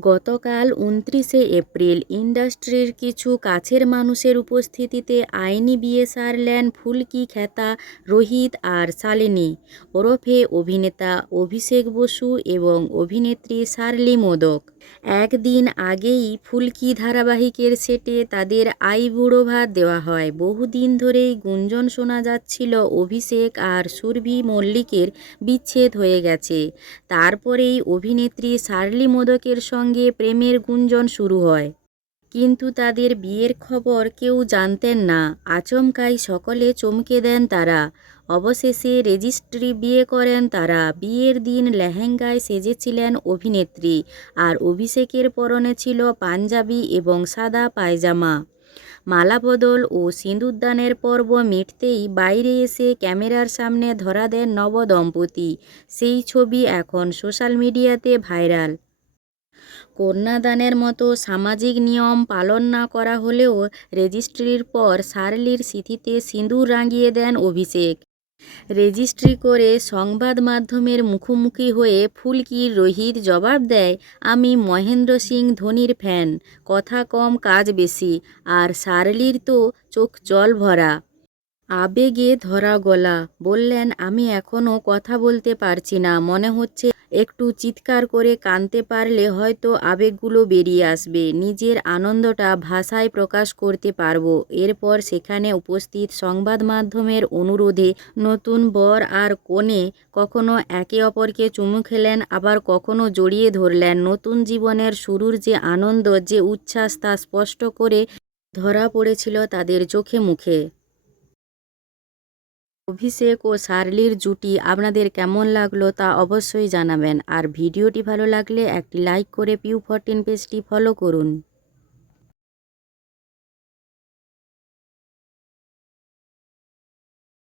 গতকাল উনত্রিশে এপ্রিল ইন্ডাস্ট্রির কিছু কাছের মানুষের উপস্থিতিতে আইনি বিয়ে সারলেন ফুলকি খ্যাতা রোহিত আর শালিনী ওরফে অভিনেতা অভিষেক বসু এবং অভিনেত্রী শার্লি মোদক। একদিন আগেই ফুলকি ধারাবাহিকের সেটে তাদের আইবুড়ো ভাত দেওয়া হয়। বহুদিন ধরেই গুঞ্জন শোনা যাচ্ছিল অভিষেক আর সুরভি মল্লিকের বিচ্ছেদ হয়ে গেছে। তারপরেই অভিনেত্রী শার্লি মোদকের সঙ্গে প্রেমের গুঞ্জন শুরু হয়। কিন্তু তাদের বিয়ের খবর কেউ জানতেন না। আচমকাই সকলে চমকে দেন তারা। অবশেষে রেজিস্ট্রি বিয়ে করেন তারা। বিয়ের দিন লেহেঙ্গায় সেজেছিলেন অভিনেত্রী আর অভিষেকের পরনে ছিল পাঞ্জাবি এবং সাদা পায়জামা। মালাবদল ও সিঁদুরদানের পর্ব মিটতেই বাইরে এসে ক্যামেরার সামনে ধরা দেন নবদম্পতি। সেই ছবি এখন সোশ্যাল মিডিয়াতে ভাইরাল। কন্যাদানের মতো সামাজিক নিয়ম পালন না করা হলেও রেজিস্ট্রির পর শার্লির স্মৃতিতে সিঁদুর রাঙিয়ে দেন অভিষেক। রেজিস্ট্রি করে সংবাদ মাধ্যমের মুখোমুখি হয়ে ফুলকির রোহিত জবাব দেয়, আমি মহেন্দ্র সিং ধোনির ফ্যান, কথা কম, কাজ বেশি, আর শার্লির তো চোখ জল ভরা। আবেগে ধরা গলা। বললেন, আমি এখনও কথা বলতে পারছি না। মনে হচ্ছে একটু চিৎকার করে কাঁদতে পারলে হয়তো আবেগগুলো বেরিয়ে আসবে। নিজের আনন্দটা ভাষায় প্রকাশ করতে পারব। এরপর সেখানে উপস্থিত সংবাদ মাধ্যমের অনুরোধে নতুন বর আর কনে কখনো একে অপরকে চুমু খেলেন, আবার কখনো জড়িয়ে ধরলেন। নতুন জীবনের শুরুর যে আনন্দ, যে উচ্ছ্বাস তা স্পষ্ট করে ধরা পড়েছিল তাদের চোখে মুখে। অভিষেক ও শার্লির জুটি আপনাদের কেমন লাগল তা অবশ্যই জানাবেন। আর ভিডিওটি ভালো লাগলে একটি লাইক করে পিউ ফরটিন পেজটি ফলো করুন।